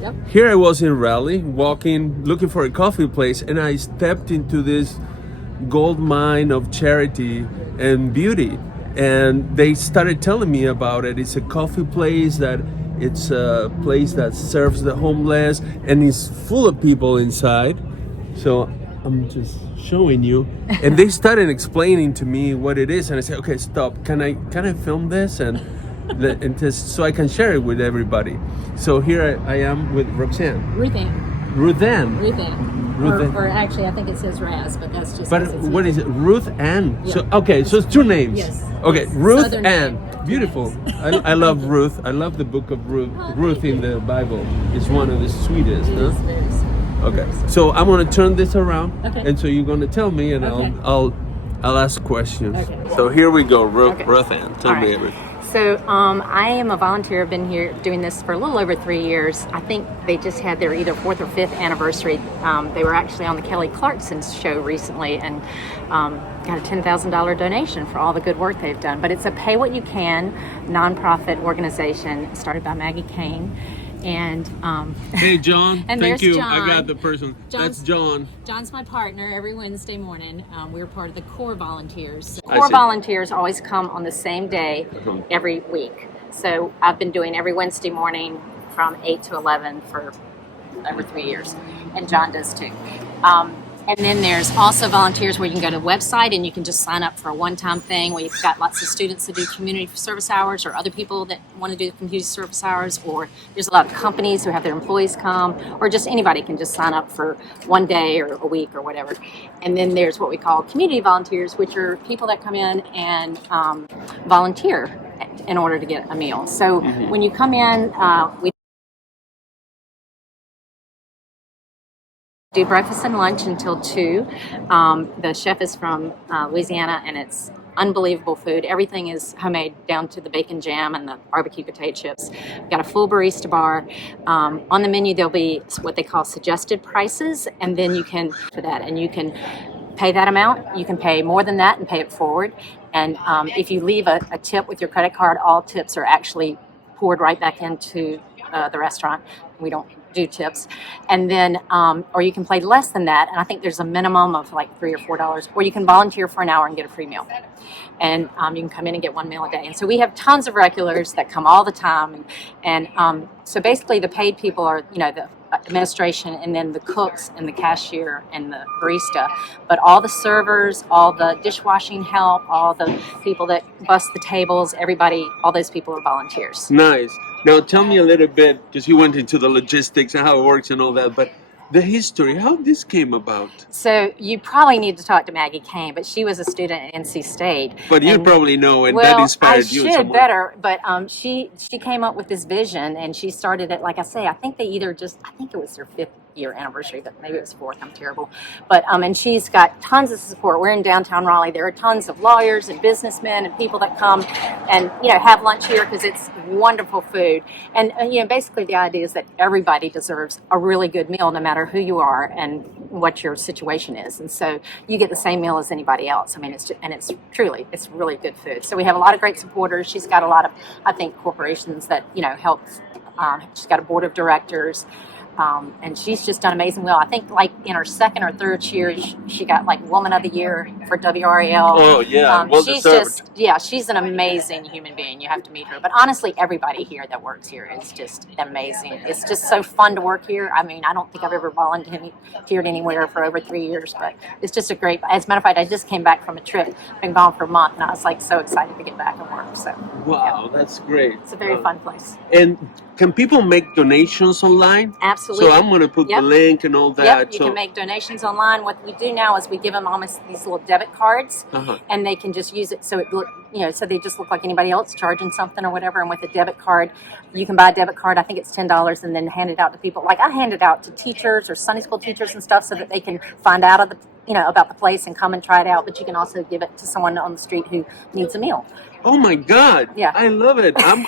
Yep. Here I was in Raleigh, walking, looking for a coffee place, and I stepped into this gold mine of charity and beauty. And they started telling me about it. It's a coffee place it's a place that serves the homeless and is full of people inside. So I'm just showing you. And they started explaining to me what it is, and I said, okay, stop. Can I film this and just so I can share it with everybody? So here I am with Roxanne. Ruthann. Ruth. Or actually, I think it says Raz, but that's just. But what is it? Ruth Ann. Yeah. So okay, so it's two names. Yes. Okay, Yes. Ruth Southern Ann. name. Beautiful. I love Ruth. I love the book of Ruth. Oh, Ruth in the Bible is one of the sweetest. It Huh? is very sweet. Okay. Very sweet. So I'm gonna turn this around, Okay. and so you're gonna tell me, and Okay. I'll ask questions. Okay. So here we go, Okay. Ruth Ann. Tell All me right. everything. So I am a volunteer. I've been here doing this for a little over 3 years. I think they just had their either 4th or 5th anniversary. They were actually on the Kelly Clarkson show recently and got a $10,000 donation for all the good work they've done. But it's a pay what you can nonprofit organization started by Maggie Kane. And Hey John, And thank there's you. John. I got the person. That's John. John's my partner every Wednesday morning. We're part of the core volunteers. I Core see. volunteers always come on the same day every week. So I've been doing every Wednesday morning from 8 to 11 for over 3 years. And John does too. And then there's also volunteers where you can go to the website and you can just sign up for a one-time thing. We've got lots of students that do community service hours or other people that want to do community service hours, or there's a lot of companies who have their employees come, or just anybody can just sign up for one day or a week or whatever. And then there's what we call community volunteers, which are people that come in and volunteer in order to get a meal. So when you come in, we do breakfast and lunch until 2. The chef is from Louisiana, and it's unbelievable food. Everything is homemade down to the bacon jam and the barbecue potato chips. We've got a full barista bar. On the menu, there'll be what they call suggested prices, and then you can for that, and you can pay that amount. You can pay more than that and pay it forward. And if you leave a tip with your credit card, all tips are actually poured right back into the restaurant. We don't do tips. And then, or you can pay less than that. And I think there's a minimum of like $3 or $4, or you can volunteer for an hour and get a free meal. And you can come in and get one meal a day. And so we have tons of regulars that come all the time. And so basically the paid people are, the administration, and then the cooks and the cashier and the barista. But all the servers, all the dishwashing help, all the people that bust the tables, everybody, all those people are volunteers. Nice. Now tell me a little bit, because you went into the logistics and how it works and all that, but the history, how this came about. So you probably need to talk to Maggie Kane, but she was a student at NC State. But you probably know, and that inspired you. I should better, but she came up with this vision, and she started it, like I say, I think it was their 5th year anniversary, but maybe it was 4th, I'm terrible. But and she's got tons of support. We're in downtown Raleigh. There are tons of lawyers and businessmen and people that come and have lunch here because it's wonderful food. And basically the idea is that everybody deserves a really good meal, no matter who you are and what your situation is. And so you get the same meal as anybody else. I mean, it's really good food. So we have a lot of great supporters. She's got a lot of, I think, corporations that help. She's got a board of directors. And she's just done amazing well. I think like in her 2nd or 3rd year, she got like Woman of the Year for WRAL. Oh yeah, well she's deserved. she's an amazing human being. You have to meet her. But honestly, everybody here that works here is just amazing. It's just so fun to work here. I mean, I don't think I've ever volunteered anywhere for over 3 years, but it's just a great. As a matter of fact, I just came back from a trip, been gone for a month, and I was like so excited to get back and work. So Wow, that's great. it's a very fun place. And can people make donations online? Absolutely. So I'm going to put the link and all that. Yep, you can make donations online. What we do now is we give them almost these little debit cards, and they can just use it so so they just look like anybody else charging something or whatever. And with a debit card, you can buy a debit card. I think it's $10, and then hand it out to people. Like I hand it out to teachers or Sunday school teachers and stuff, so that they can find out about the place and come and try it out. But you can also give it to someone on the street who needs a meal. Oh my God! Yeah. I love it. I'm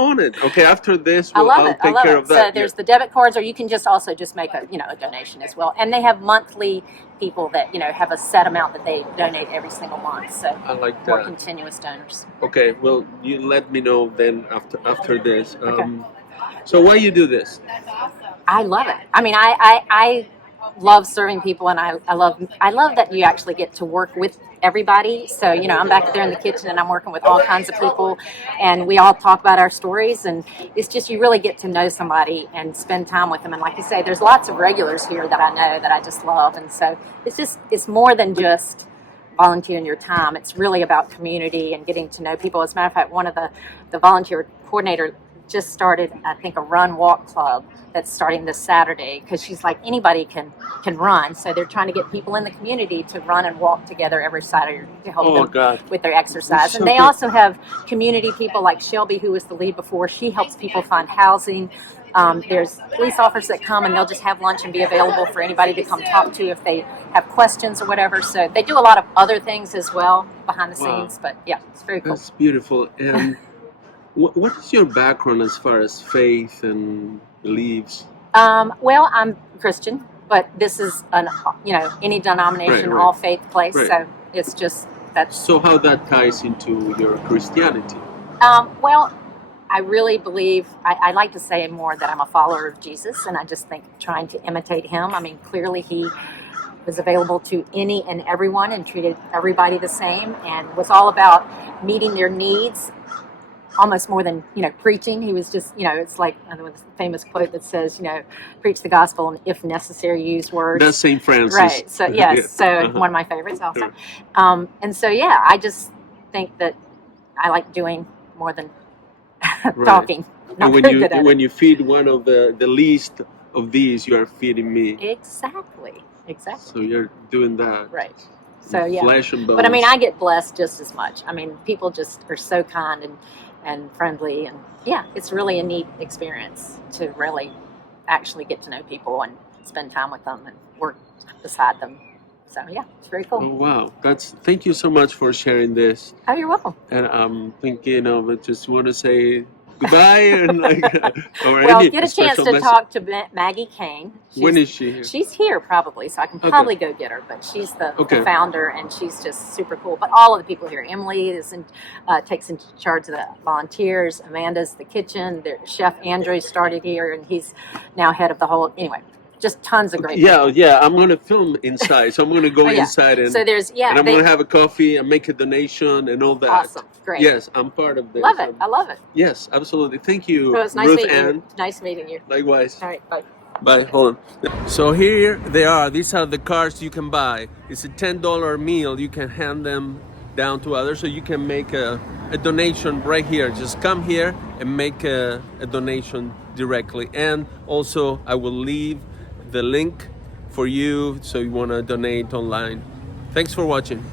on it. Okay, after this, I love of that. So there's the debit cards, or you can just also just make a donation as well. And they have monthly people that have a set amount that they donate every single month. So I like more that. continuous donors. Okay, well, you let me know then after this. Okay. So why you do this? I love it. I mean, I love serving people, and I love that you actually get to work with everybody. So I'm back there in the kitchen, and I'm working with all kinds of people, and we all talk about our stories, and it's just you really get to know somebody and spend time with them. And like you say, there's lots of regulars here that I know that I just love, and so it's more than just volunteering your time. It's really about community and getting to know people. As a matter of fact, one of the volunteer coordinator just started, I think, a run walk club that's starting this Saturday, because she's like, anybody can run, so they're trying to get people in the community to run and walk together every Saturday to help them with their exercise. So and they good. also have community people like Shelby, who was the lead before. She helps people find housing. There's police officers that come, and they'll just have lunch and be available for anybody to come talk to if they have questions or whatever. So they do a lot of other things as well behind the scenes, but yeah, it's very cool. That's beautiful. And what is your background as far as faith and beliefs? Well, I'm Christian, but this is any denomination, Right. all faith place. Right. So it's just that's. So how that ties into your Christianity? Well, I really believe I like to say more that I'm a follower of Jesus, and I just think trying to imitate him. I mean, clearly he was available to any and everyone and treated everybody the same, and was all about meeting their needs. Almost more than preaching. He was just it's like the famous quote that says preach the gospel and if necessary use words. That's St. Francis. Right. So yes. Yeah. So one of my favorites also. And so I just think that I like doing more than talking. Not And very good at when it. you feed one of the least of these, you are feeding me. Exactly. So you're doing that. Right. So Flesh and bones. But I mean, I get blessed just as much. I mean, people just are so kind and friendly, and it's really a neat experience to really actually get to know people and spend time with them and work beside them. So it's very Oh, cool. wow. Thank you so much for sharing this. Oh, you're welcome. And I'm thinking of it, just want to say goodbye and Well, get a chance to talk to Maggie Kane. When is she here? She's here probably, so I can Okay. probably go get her. But she's the founder, and she's just super cool. But all of the people here, Emily takes in charge of the volunteers. Amanda's the kitchen. Chef Andrew started here, and he's now head of the whole. Anyway, just tons of great. Yeah. I'm going to film inside, so I'm going to go inside and. So there's and I'm going to have a coffee and make a donation and all that. Awesome, great. Yes, I'm part of this. Love it. I love it. Yes, absolutely. Thank you, Well, it's nice Ruth meeting Ann. you. Nice meeting you. Likewise. All right, bye. Bye. Hold on. So here they are. These are the cards you can buy. It's a $10 meal. You can hand them down to others, so you can make a donation right here. Just come here and make a donation directly. And also, I will leave the link for you so you want to donate online. Thanks for watching.